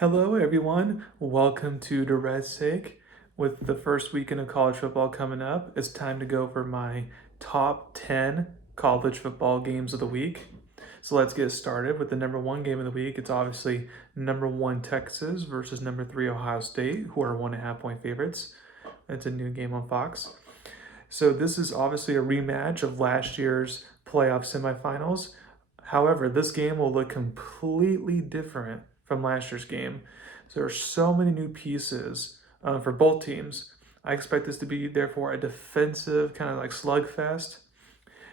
Hello, everyone. Welcome to Durrett's Take. With the first weekend of college football coming up, it's time to go for my top 10 college football games of the week. So let's get started with the number one game of the week. It's obviously number one Texas versus number three Ohio State, who are 1.5 point favorites. It's a new game on Fox. So this is obviously a rematch of last year's playoff semifinals. However, this game will look completely different from last year's game. So there are so many new pieces for both teams. I expect this to be, therefore, a defensive kind of like slugfest.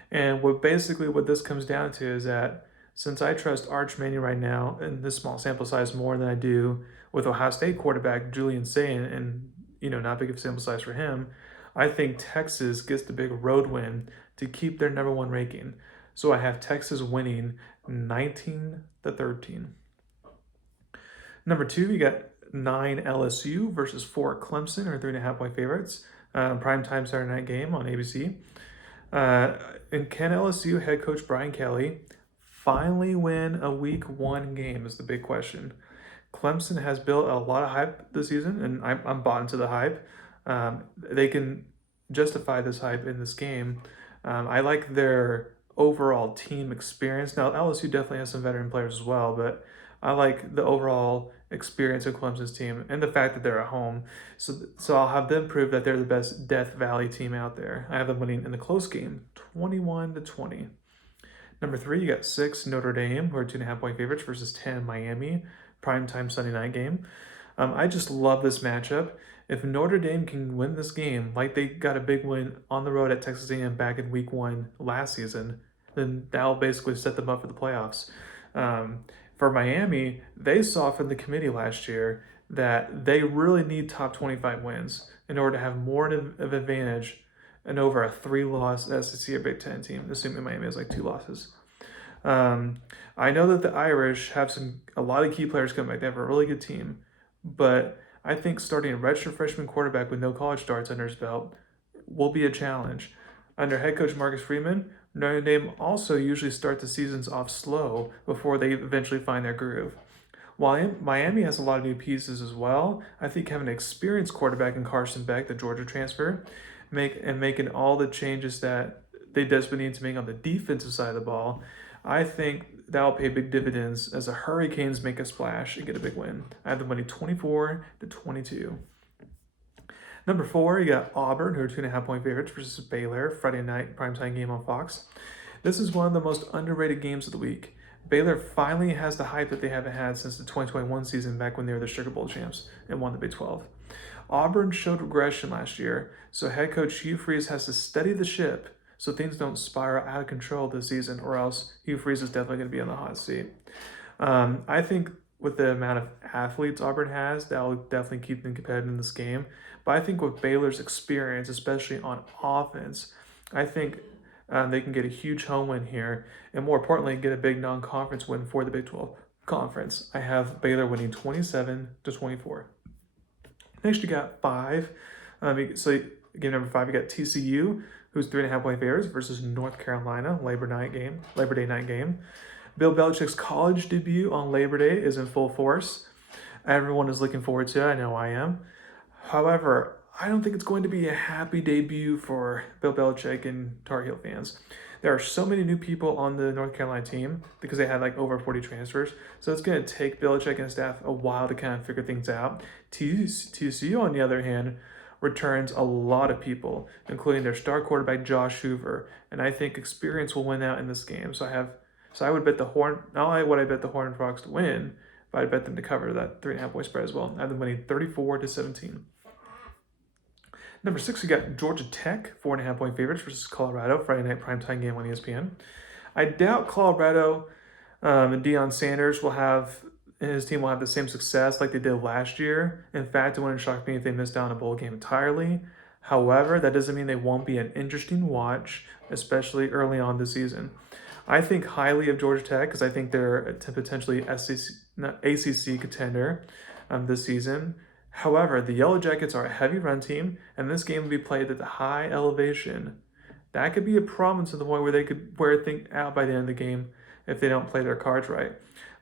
And what this comes down to is that since I trust Arch Manning right now in this small sample size more than I do with Ohio State quarterback Julian Sayin, and not big of a sample size for him, I think Texas gets the big road win to keep their number one ranking. So I have Texas winning 19-13. Number two, you got 9 LSU versus 4 Clemson, or 3.5 point favorites. Primetime Saturday night game on ABC. And can LSU head coach Brian Kelly finally win a week one game is the big question. Clemson has built a lot of hype this season, and I'm bought into the hype. They can justify this hype in this game. I like their overall team experience. Now, LSU definitely has some veteran players as well, but I like the overall experience of Clemson's team and the fact that they're at home. So I'll have them prove that they're the best Death Valley team out there. I have them winning in a close game, 21-20. Number three, you got 6 Notre Dame, who are 2.5 point favorites, versus 10 Miami, primetime Sunday night game. I just love this matchup. If Notre Dame can win this game, like they got a big win on the road at Texas A&M back in week one last season, then that'll basically set them up for the playoffs. For Miami, they saw from the committee last year that they really need top 25 wins in order to have more of advantage and over a 3-loss SEC or Big Ten team, assuming Miami has like 2 losses. I know that the Irish have a lot of key players coming back. They have a really good team, but I think starting a redshirt freshman quarterback with no college starts under his belt will be a challenge. Under head coach Marcus Freeman, Notre Dame also usually start the seasons off slow before they eventually find their groove. While Miami has a lot of new pieces as well, I think having an experienced quarterback in Carson Beck, the Georgia transfer, making all the changes that they desperately need to make on the defensive side of the ball, I think that'll pay big dividends as the Hurricanes make a splash and get a big win. I have them winning 24-22. Number four, you got Auburn, who are 2.5 point favorites, versus Baylor, Friday night primetime game on Fox. This is one of the most underrated games of the week. Baylor finally has the hype that they haven't had since the 2021 season, back when they were the Sugar Bowl champs and won the Big 12. Auburn showed regression last year, so head coach Hugh Freeze has to steady the ship so things don't spiral out of control this season, or else Hugh Freeze is definitely going to be on the hot seat. I think with the amount of athletes Auburn has, that will definitely keep them competitive in this game. But I think with Baylor's experience, especially on offense, I think they can get a huge home win here, and more importantly, get a big non-conference win for the Big 12 conference. I have Baylor winning 27-24. Next, you got 5. So game number 5, you got TCU, who's 3.5 point favorites, versus North Carolina, Labor Day night game. Bill Belichick's college debut on Labor Day is in full force. Everyone is looking forward to it. I know I am. However, I don't think it's going to be a happy debut for Bill Belichick and Tar Heel fans. There are so many new people on the North Carolina team because they had like over 40 transfers. So it's going to take Belichick and staff a while to kind of figure things out. TCU, on the other hand, returns a lot of people, including their star quarterback Josh Hoover, and I think experience will win out in this game. So I would bet not only would I bet the Horned Frogs to win, but I'd bet them to cover that 3.5 point spread as well. I have them winning 34-17. Number 6, we got Georgia Tech, 4.5 point favorites, versus Colorado, Friday night primetime game on ESPN. I doubt Colorado and Deion Sanders and his team will have the same success like they did last year. In fact, it wouldn't shock me if they missed out on a bowl game entirely. However, that doesn't mean they won't be an interesting watch, especially early on this season. I think highly of Georgia Tech because I think they're a potentially ACC contender this season. However, the Yellow Jackets are a heavy run team, and this game will be played at the high elevation. That could be a problem to the point where they could wear things out by the end of the game if they don't play their cards right.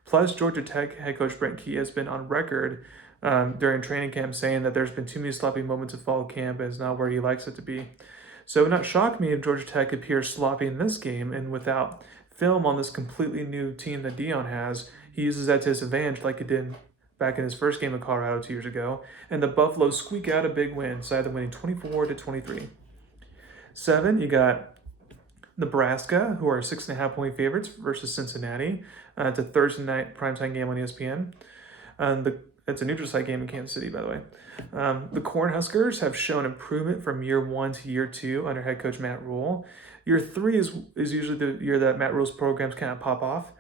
Plus, Georgia Tech head coach Brent Key has been on record during training camp saying that there's been too many sloppy moments of fall camp and it's not where he likes it to be. So it would not shock me if Georgia Tech appears sloppy in this game, and without film on this completely new team that Dion has, he uses that to his advantage like he did back in his first game in Colorado 2 years ago, and the Buffalo squeak out a big win, so either winning 24-23. 7, you got Nebraska, who are 6.5 point favorites versus Cincinnati. It's a Thursday night primetime game on ESPN. It's a neutral site game in Kansas City, by the way. The Cornhuskers have shown improvement from year 1 to year 2 under head coach Matt Rule. Year 3 is usually the year that Matt Rule's programs kind of pop off.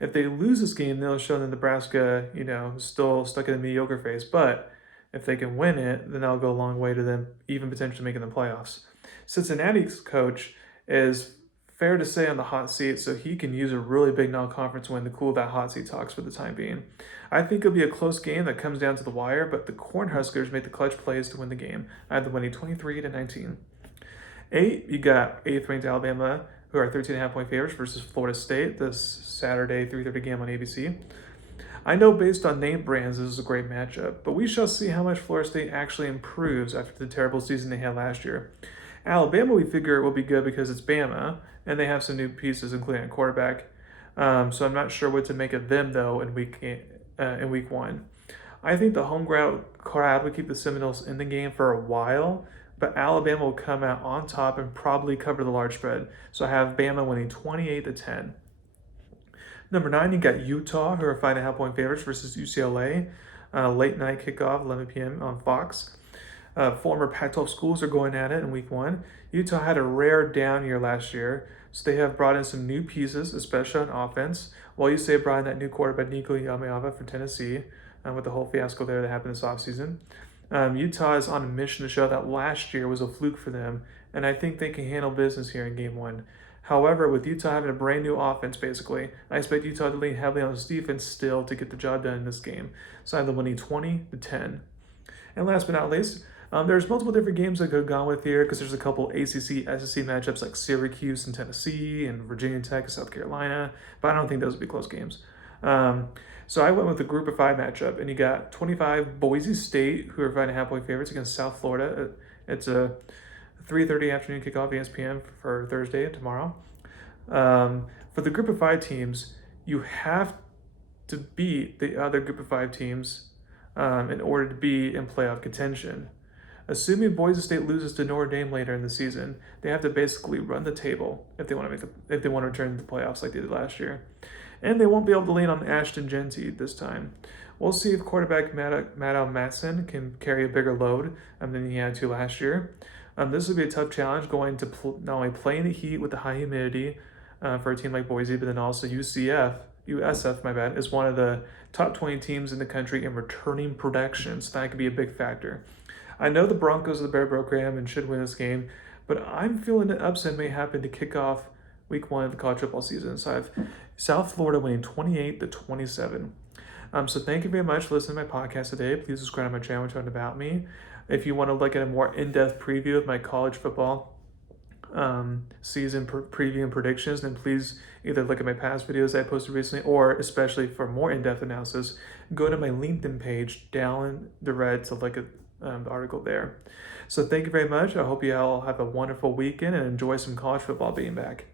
If they lose this game, they'll show that Nebraska, is still stuck in the mediocre phase. But if they can win it, then that'll go a long way to them even potentially making the playoffs. Cincinnati's coach is fair to say on the hot seat, so he can use a really big non-conference win to cool that hot seat talks for the time being. I think it'll be a close game that comes down to the wire, but the Cornhuskers make the clutch plays to win the game, either winning 23-19. 8, you got 8th ranked Alabama, who are 13.5 point favorites versus Florida State this Saturday 3:30 game on ABC. I know based on name brands this is a great matchup, but we shall see how much Florida State actually improves after the terrible season they had last year. Alabama, we figure, will be good because it's Bama, and they have some new pieces, including a quarterback. So I'm not sure what to make of them, though, in week 1. I think the home crowd would keep the Seminoles in the game for a while, but Alabama will come out on top and probably cover the large spread. So I have Bama winning 28-10. Number 9, you got Utah, who are 5.5 point favorites versus UCLA. Late night kickoff, 11 p.m. on Fox. Former Pac-12 schools are going at it in week 1. Utah had a rare down year last year, so they have brought in some new pieces, especially on offense. While UCLA brought in that new quarterback, Nico Yamava from Tennessee, with the whole fiasco there that happened this offseason. Utah is on a mission to show that last year was a fluke for them, and I think they can handle business here in game 1. However, with Utah having a brand new offense, basically, I expect Utah to lean heavily on its defense still to get the job done in this game. So I have them winning 20-10. And last but not least, there's multiple different games I could have gone with here because there's a couple ACC, SEC matchups like Syracuse and Tennessee and Virginia Tech and South Carolina, but I don't think those would be close games. So I went with the Group of 5 matchup, and you got 25 Boise State, who are 5.5 point favorites against South Florida. It's a 3:30 afternoon kickoff ESPN for Thursday and tomorrow. For the Group of 5 teams, you have to beat the other Group of 5 teams in order to be in playoff contention. Assuming Boise State loses to Notre Dame later in the season, they have to basically run the table if they want to return to the playoffs like they did last year. And they won't be able to lean on Ashton Genty this time. We'll see if quarterback Matt Matson can carry a bigger load than he had to last year. This would be a tough challenge going to not only play in the heat with the high humidity for a team like Boise, but then also USF, is one of the top 20 teams in the country in returning production, so that could be a big factor. I know the Broncos are the better program and should win this game, but I'm feeling an upset may happen to kick off week 1 of the college football season. So I have South Florida winning 28-27. So thank you very much for listening to my podcast today. Please subscribe to my channel and about me. If you want to look at a more in-depth preview of my college football season preview and predictions, then please either look at my past videos that I posted recently, or especially for more in-depth analysis, go to my LinkedIn page, Durrett, to look at the article there. So thank you very much. I hope you all have a wonderful weekend and enjoy some college football being back.